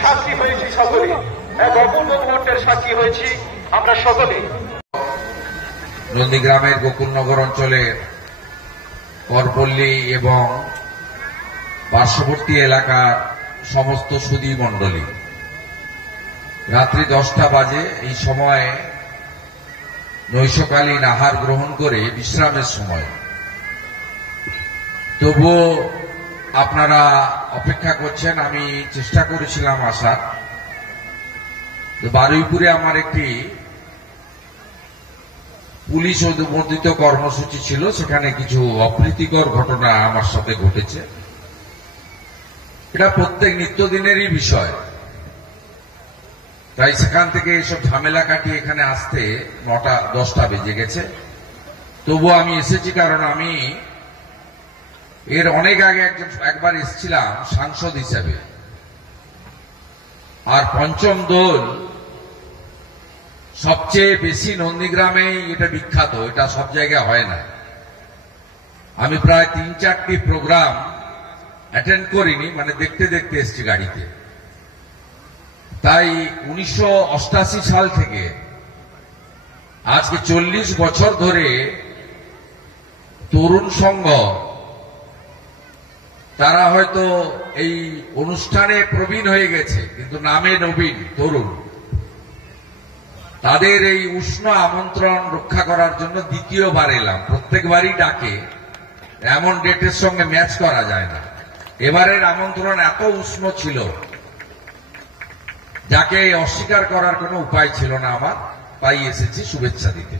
সাক্ষী হয়েছি সকলে, এক অপূর্ব মুহূর্তের সাক্ষী হয়েছি আমরা সকলে। নন্দীগ্রামের গোকুলনগর অঞ্চলের করপল্লী এবং পার্শ্ববর্তী এলাকার সমস্ত সুধী মণ্ডলী, রাত্রি 10টা বাজে। এই সময়ে নৈশকালীন আহার গ্রহণ করে বিশ্রামের সময়। তবুও আপনারা অপেক্ষা করছেন, আমি চেষ্টা করেছিলাম আসার। বারুইপুরে আমার একটি পুলিশ অনুমোদিত কর্মসূচি ছিল, সেখানে কিছু অপ্রীতিকর ঘটনা আমার সাথে ঘটেছে। এটা প্রত্যেক নিত্যদিনেরই বিষয়, তাই সেখান থেকে এসব ঝামেলা কাটিয়ে এখানে আসতে 9টা-10টা বেজে গেছে। তবুও আমি এসেছি, কারণ আমি এর অনেক আগে একবার এসেছিলাম সাংসদ হিসেবে। আর পঞ্চম দোল সবচেয়ে বেশি নন্দীগ্রামেই এটা বিখ্যাত, এটা সব জায়গায় হয় না। আমি প্রায় 3-4টি প্রোগ্রাম অ্যাটেন্ড করিনি, মানে দেখতে দেখতে এসেছি গাড়িতে। তাই 1988 সাল থেকে আজকে 40 বছর ধরে তরুণ সংঘ, তারা হয়তো এই অনুষ্ঠানে প্রবীণ হয়ে গেছে কিন্তু নামে নবীন, তরুণ। তাদের এই উষ্ণ আমন্ত্রণ রক্ষা করার জন্য দ্বিতীয়বার এলাম। প্রত্যেকবারই ডাকে, এমন ডেটের সঙ্গে ম্যাচ করা যায় না। এবারের আমন্ত্রণ এত উষ্ণ ছিল, যাকে অস্বীকার করার কোনো উপায় ছিল না আমার, তাই এসেছি শুভেচ্ছা দিতে।